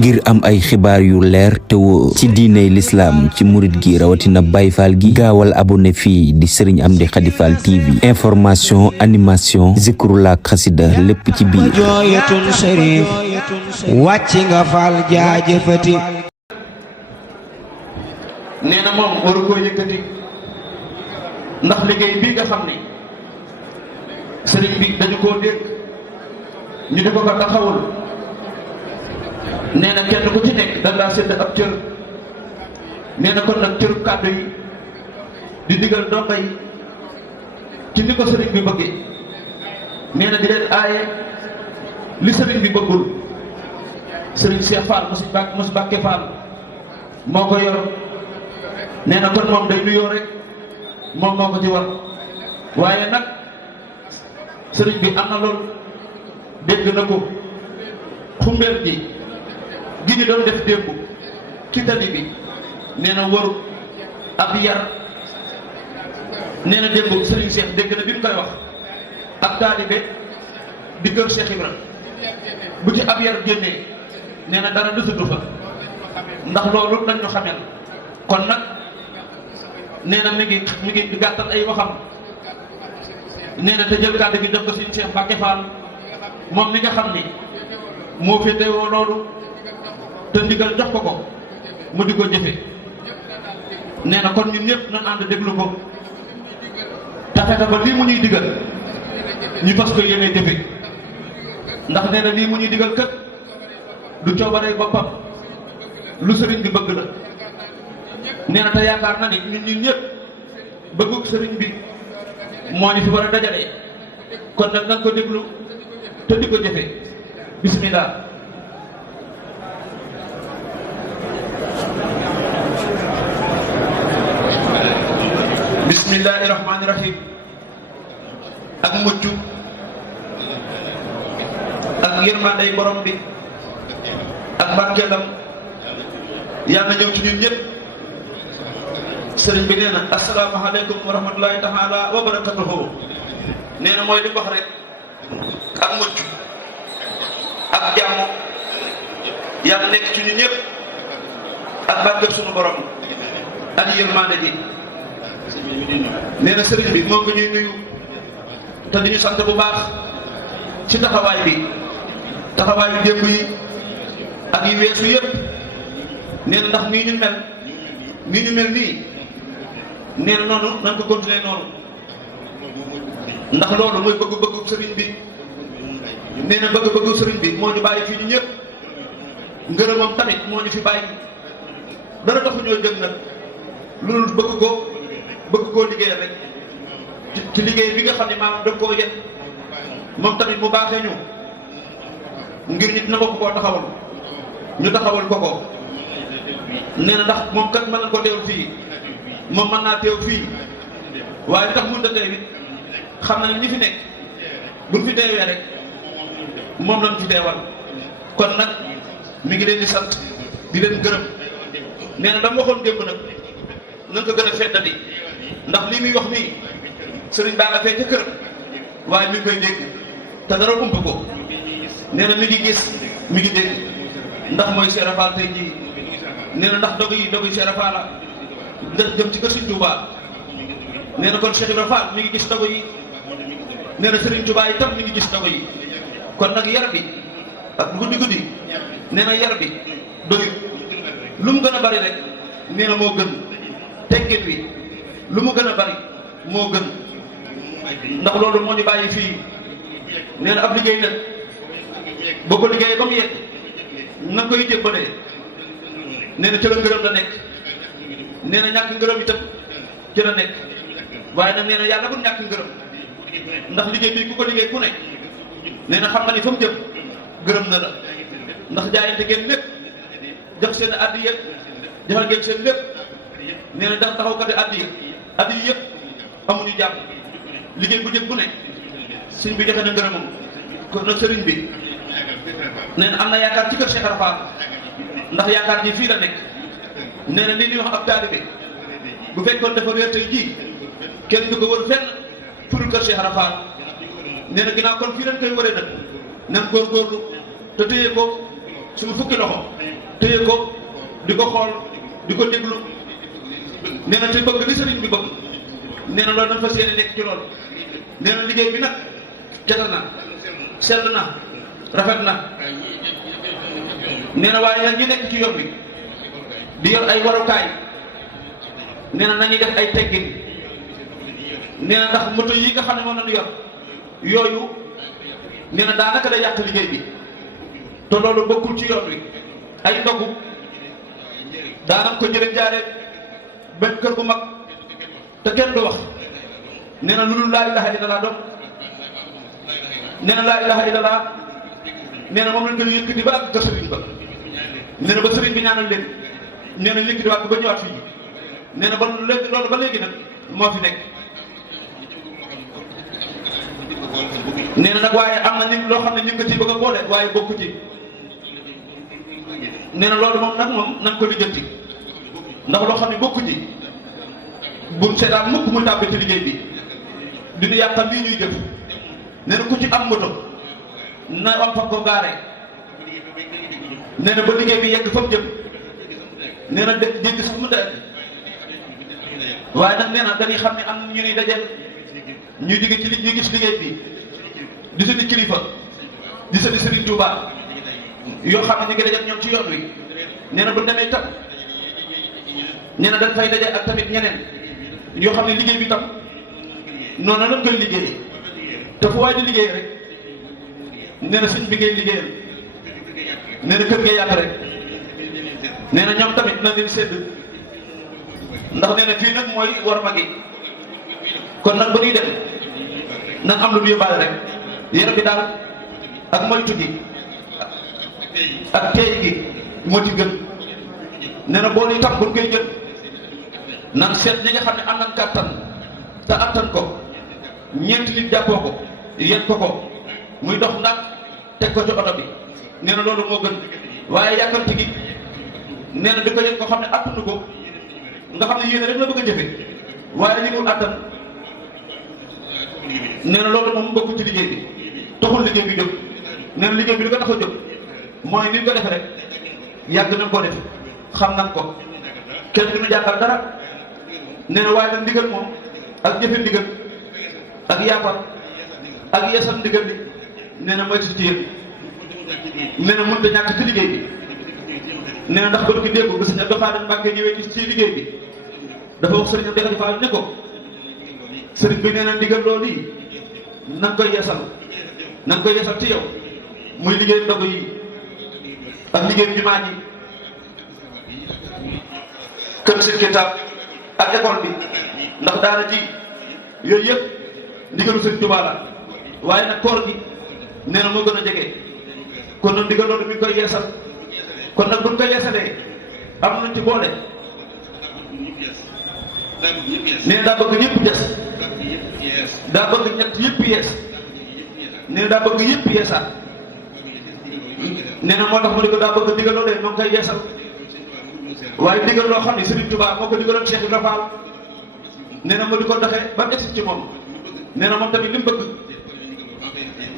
ngir am ay xibaar yu leer te wóor ci diiney lislaam ci murit gi rawatina Baay Faal gi gaawal abonné fii di Serigne Amdy Khady Fall TV information animation zikrullah xasida lépp ci biir jooyatun sharif wàcc nga Fall jaajëfati nee na moom waru koo yëkkati ndax liggéey bii nga xam ni sëriñ bi dañu koo dégg ñu di ko ko taxawul nee na kenn ku ci nekk da ngaa sédd ab cër nee na kon nag cëru kàddu yi di digal donga yi ci ni ko sëriñ bi bëggee nee na di leen aaye li sëriñ bi bëggul sëriñ Cheikh Fall Moussa Bakke Fall moo ko yor nee na kon moom day nuyoo rek moom moo ko ci war waaye nag sëriñ bi am na loolu dégg na ko xumbeel gi ñu doon def démb ci tali bi nee na waru ab yar nee na démb sëriñ Cheikh dégg na bi mu koy wax ab taalibe di kër Cheikh Ibra bu ci ab yar génnee nee na dara desatu fa ndax loolu lañ ñu xamel kon nag nee na mi ngi gàttal ay waxam nee na te jël kàddu gi def ko Sëriñ Cheikh Bakke Fall moom mi nga xam ni moo féetewoo loolu te ndigal jox ko mu di ko jëfe nee na kon ñun ñëpp nañ ànd déglu ko te fexe ba lii mu ñuy digal ñu fas ko yéene jëfe ndax nee na lii mu ñuy digal kët du coobaree boppam lu sëriñ bi bëgg la nee na te yaakaar na ni ñun ñëpp bëggug sëriñ bi moo ñu fi war a dajale kon nag nañ ko déglu te di ko jëfe bismillah bismillahi rahmani rahim ak mucc ak yërmandey borom bi ak barkeelam yàlla na ñëw ci ñun ñëpp sëriñ bi nee na asalaamaaleykum wa rahmatulahi taala wa barakatuhu nee na mooy li wax rek ak mucc ak jàmm yàlla nekk ci ñun ñëpp ak barkeb sunu borom ak yërmande ji nee na sëriñ bi moo ko ñuy nuyu te di ñu sant bu baax ci taxawaay bi taxawaayu démb yi ak yi weesu yëpp nee na ndax nii ñu mel nii nee na noonu nañ ko continuer noonu ndax loolu mooy bëgg-bëggu sëriñ bi nee na bëgg-bëggu sëriñ bi moo ñu bàyyi fii ñu ñëpp ngërëmam tamit moo ñu fi bàyyi dara taxu ñoo jëm nag loolu bëgg koo liggéey rek ci liggéey bi nga xam ne maam daf koo yet moom tamit mu baaxee ñu ngir nit na ko koo taxawal ñu taxawal ko nee na ndax moom kat mën na ko teewul fii moom mën naa teew fii waaye li tax mënut a teew it xam na ne ñi fi nekk buñ fi teewee rek moom lañ fi teewal kon nag mi ngi leen di sant di leen gërëm nee na dama waxoon démb nag nañ ko gën a feddali ndax lii muy wax nii sëriñ baa nga fee ca kër waaye mi ngi koy dégg te dara ump ko nee na mi ngi gis mi ngi dégg ndax mooy Cheikh Fall tey jii nee na ndax dogu yi Cheikh Fall la ndax jëm ci kër Sëriñ Touba nee na kon Cheikh Ibrahima Fall mi ngi gis dogu yi nee na Sëriñ Touba yi tam mi ngi gis dogu yi kon nag yar bi ak guddi nee na yar bi doyut lu mu gën a bari rek nee na moo gën teggin wi lu mu gën a bari moo gën ndax loolu moo ñu bàyyi fii nee na ab liggéey nag boo ko liggéeyee ba mu yegg na koy jébbalee nee na ci la ngërëm la nekk nee na ñàkk ngërëm itam ci la nekk waaye nag nee na yàlla bu ñàkk ngërëm ndax liggéey bi ku ko liggéey ku nekk nee na xam nga ni fa mu jëm gërëm na la ndax jaayante ngeen lépp jox seen addiya defal ngeen seen lépp nee na dafa taxaw kat addiya yëpp amuñu jàpp liggéey bu jëkk bu nekk sëriñ bi joxe na ngërëmam kon nag sëriñ bi nee na am na yaakaar ci kër Cheikh Fall ndax yaakaar ji fii la nekk nee na li ñuy wax ab taalibe bu fekkoon dafa réer tey jii kenn du ko wër fenn pour kër Cheikh Fall nee na ginnaaw kon fii dañ koy wëree nag nan góorgóorlu te téye ko suñu fukki loxo téye ko di ko xool di ko déglu nee na te bëgg li sëriñ bi bëgg nee na loolu dañ fas yéene nekk ci loolu nee na liggéey bi nag jagal na sell na rafet na nee na waaye yéen ñu nekk ci yoon bi di yor ay warukaay nee na nañuy def ay teggin nee na ndax moto yi nga xam ne moom lañu yor yooyu nee na daanaka day yàq liggéey bi te loolu bokkul ci yoon wi ay ndogu daanam ko jëlee jaaree benn kër gu mag te kenn du wax nee na lu dul laa ilaha illallah doom nee na laa ilaha illallah nee na moom lañ gën a yëkkati ba ak kër sëriñ ba nee na ba sëriñ bi ñaanal leen nee na yëkkati waat ba ñëwaat fii nee na ba léegi loolu ba léegi nag moo fi nekk nee na nag waaye am na ñu loo xam ne ñu ngi ko ci bëgg a boole waaye bokku ci nee na loolu moom nag moom nañ ko lijjanti ndax loo xam ne bokku ci buñ seetaan mukk mu tàbbi ci liggéey bi dina yàqal lii ñuy jëf nee na ku ci am moto na am fa ko gaare nee na ba liggéey bi yegg fa mu jëm nee na dégg sax mu daj waaye nag nee na dañuy xam ne am ñu ni dajeel ñuy digg ci ñu gis liggéey bi di seeni kilifa di seeni Sëriñ Tuubaa yoo xam ne ñu ngi dajeel ñoom ci yoon wi nee na bu demee tam nee na dañ fay daje ak tamit ñeneen yoo xam ne liggéey bi tam noonu lañ koy liggéey te fu waay di liggéey rek nee na sëñ bi ngay liggéeyal nee na kër ngay yàq rek nee na ñoom tamit na leen sédd ndax nee na fii nag mooy war ma gi kon nag ba ñuy dem nan am lu mu yóbbaale rek yaram bi daal ak moytu gi ak teey gi moo ci gën nee na boolu itam buñ koy jël nan seet ñi nga xam ne am nañ kàttan te attan ko ñeenti nit jàppoo ko yéen ko muy dox ndax teg ko ci oto bi nee na loolu moo gën waaye yàkkamti gi nee na di ko yëg ko xam ne attanu ko nga xam ne yéene rek la bëgg a jëfe waaye li mu attan nee na loolu moom bokku ci liggéey bi taxul liggéey bi jóg nee na liggéey bi li ko tax a jóg mooy ni ñu ko defe rek yàgg nañ ko def xam nañ ko kenn du ñu jàngal dara nee na waaye nag ndigal moom ak jëfe ndigal ak yaafar ak yeesal ndigal bi nee na mooy ci yëpp nee na mënut a ñàkk ci liggéey bi nee na ndax ba ki dégg ba sëñ Abdou Khadre Mbacké ñëwee ci liggéey bi dafa wax sëriñ Abdou Khadre ne ko sëriñ bi nee na ndigal loolu yi na nga koy yeesal na nga koy yeesal ci yow muy liggéey ndogu yi ak liggéey jumaa ji kër seen kitaab ak école bi ndax daara ji yooyu yëpp ndigalu sëriñ Tuubaa la waaye nag koor gi nee na moo gën a jege kon nag ndigal loolu mi ngi koy yeesal kon nag buñ ko yeesalee am nañ ci boole nee na daa bëgg ñëpp des daa bëgg ñett yëpp yees nee na daa bëgg yëpp yeesaat nee na moo tax mu ne ko daa bëgg ndigal loolee moo ngi koy yeesal waaye ndigal loo xam ne Sëriñ Tuubaa moo ko digaloon Cheikh Ibrahima Fall nee na mu di ko doxee ba egsi ci moom nee na moom tamit li mu bëgg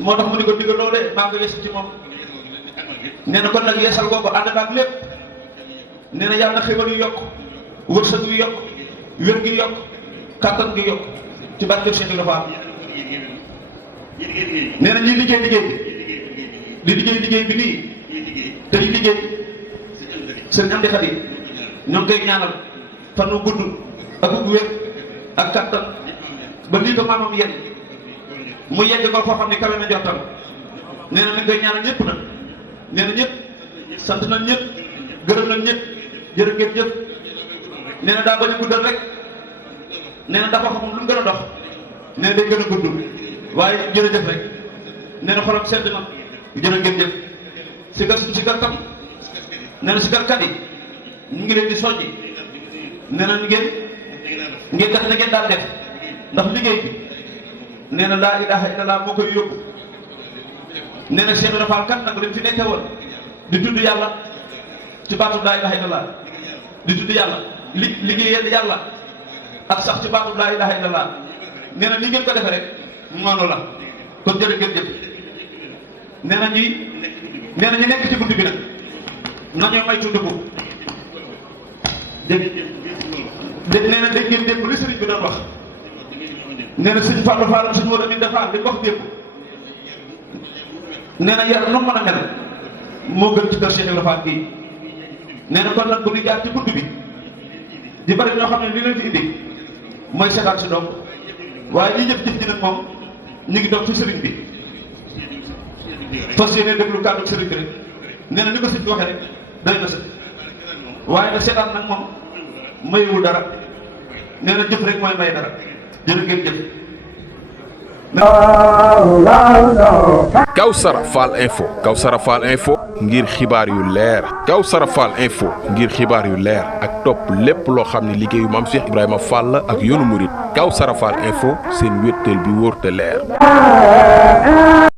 moo tax mu ne ko ndigal loolee maa ngi ko yeesal ci moom nee na kon nag yeesal googu ànd na ak lépp nee na yàlla na xéwal yu yokk wërsëg yu yokk wér gi yokk kàttan gi yokk ci barke Cheikh Ibrahima Fall nee na ñuy liggéey liggéey bi nii te di liggéey sëñ Amdi Xadi ñoo ngi koy ñaanal fan wu gudd ak ug wér ak kàttan ba lii ko maamam yegg mu yegg ko foo xam ne kawe na njortam nee na mi ngi koy ñaanal ñëpp nag nee na ñëpp sant nañ ñëpp gërëm nañ ñëpp jërë ngeen jëf nee na daa bañ a guddal rek nee na dafa xamul lu mu gën a dox nee na day gën a gudd waaye jërëjëf rek nee na xolam sedd na jërë ngeen jëf si kar tam nee na si karkat yi ñu ngi leen di soññi nee na ngeen def na ngeen daan def ndax liggéey bi nee na laa ilaha illallah moo koy yóbbu nee na Cheikh Ibra Fall kat nag dañ fi nekkee woon di tudd yàlla ci baatu laa ilaha illallah di tudd yàlla liggéeyal yàlla ak sax ci baatu laa ilaha illallah nee na ni ngeen ko defee rek noonu la kon jërë ngeen jëf. nee na ñi nekk ci bunt bi nag nañoo may tundiku dégg nee na dégg ngeen démb li sëriñ bi doon wax. nee na sëñ Fallou Fall sëñ Modou Aminta Fall li wax démb nee na yar nu mën a mel moo gën ci kër Cheikh Ibrahima Fall gii. nee na kon nag bu ñu jaar ci bunt bi di bari ñoo xam ne li leen fi indi mooy seetaan si doom waaye ñi jëf-jëf ji nag moom ñu ngi doon ci sëriñ bi fas yéene déglu kàddu sëriñ bi rek nee na ni ko sëñ bi waxee rek doy na sëñ waaye nag seetaan nag moom mayewul dara nee na jëf rek mooy may dara jërë ngeen jëf. Kawsara Fall Info. Kawsara Fall Info ngir xibaar yu leer. Kawsara Fall Info ngir xibaar yu leer ak topp lépp loo xam ne liggéeyu maam Cheikh Ibrahima Fall ak yoonu murit. Kawsara Fall Info seen wéttal bi wóor te leer.